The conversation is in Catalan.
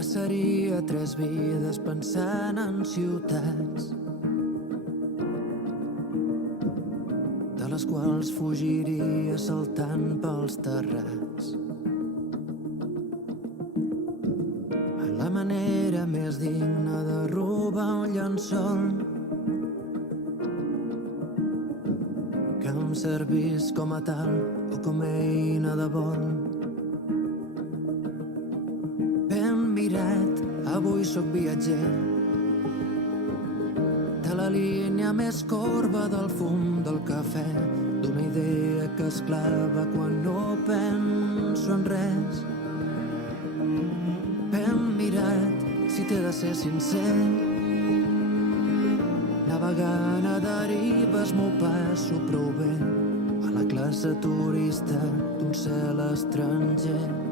Passaria 3 vides pensant en ciutats de les quals fugiria saltant pels terrats. A la manera més digna de robar un llençol que em servís com a tal o com a eina de vol. Ben mirat, avui sóc viatger de la línia més corba del fum del cafè, d'una idea que es clava quan no penso en res. Ben mirat, si t'he de ser sincer, navegant a derives m'ho passo prou bé a la classe turista d'un cel estranger.